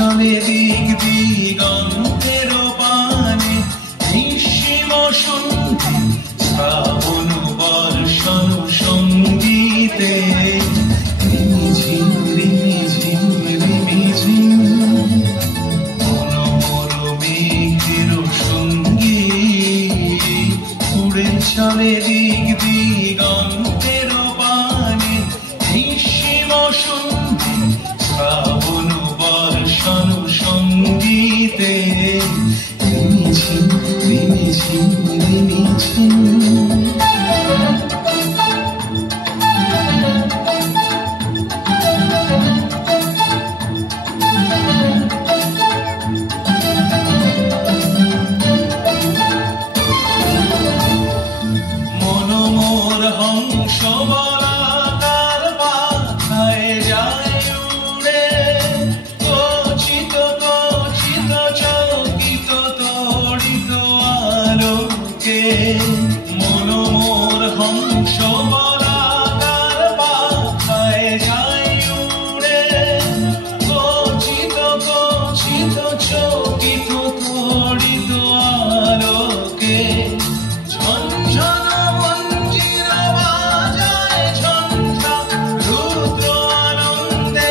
চলে দিক দিগন্তের পানে নিঃসীম সন্ধি শ্রাবণ বর্ষণ সঙ্গীতে রিমিঝিম রিমিঝিম রিমিঝিম মনোমর মেঘের সঙ্গী উড়ে চলে দিক দিগন্তের পানে নিঃসীম সন্ধি শ্রাবণ বর্ষণ সঙ্গীতে রিমিঝিম রিমিঝিম রিমিঝিম মনোমর হংস বলাকার পাখায় যায় উড়ে কচিত কচিত চকিত তড়িত আলোকে মনোমর হংস বলাকার পাখায় যায় উড়ে কচিত কচিত চকিত তড়িত আলোকে ঝনঝন মঞ্জির বাজায় ঝঞ্ঝা রুদ্র আনন্দে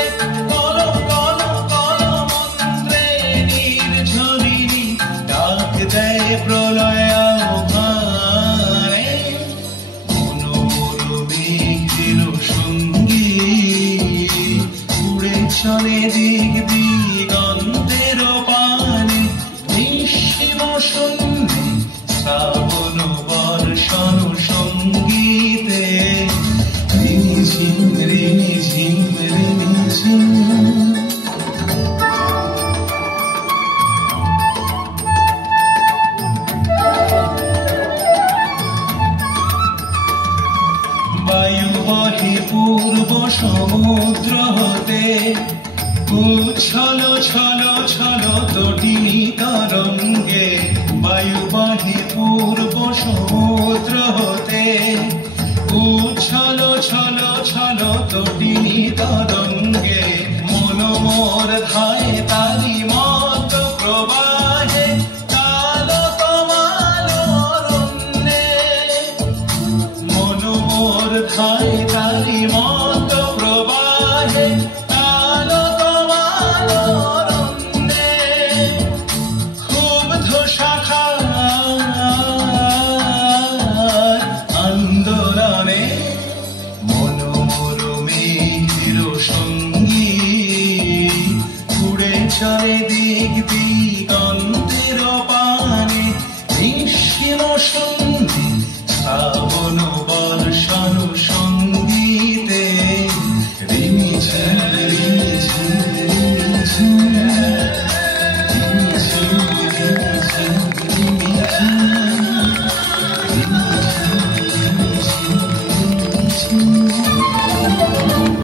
কল কল কল মন্ত্রে নির্ঝরিণী ডাক দেয় প্রলয় আহ্বানে মনোমর মেঘের সঙ্গী উড়ে চলে দিক দিগন্তের পানে নিঃসীম সন্ধি শ্রাবণ বর্ষণ সঙ্গীতে রিমিঝিম রিমিঝিম রিমিঝিম বায়ু বহে পূর্ব সমুদ্র হতে উচ্ছল ছল ছল তটিনী তরঙ্গে বায়ু বহে পূর্ব সমুদ্র হতে উচ্ছল ছল ছল তটিনী তরঙ্গে মনোমর ধায় তারি মত প্রবাহে কাল কমাল অরণ্যে মনোমর ধায় তারি মত প্রবাহে কাল কমাল অরণ্যে ক্ষুব্ধ শাখার আন্দোলনে মনোমর মেঘের সঙ্গী উড়ে চলে দিক দিগন্তের পানে নিঃসীম সন্ধি শ্রাবণ বর্ষণ সঙ্গীতে রিমিঝিম রিমিঝিম রিমিঝিম রিমিঝিম রিমিঝিম রিমিঝিম রিমিঝিম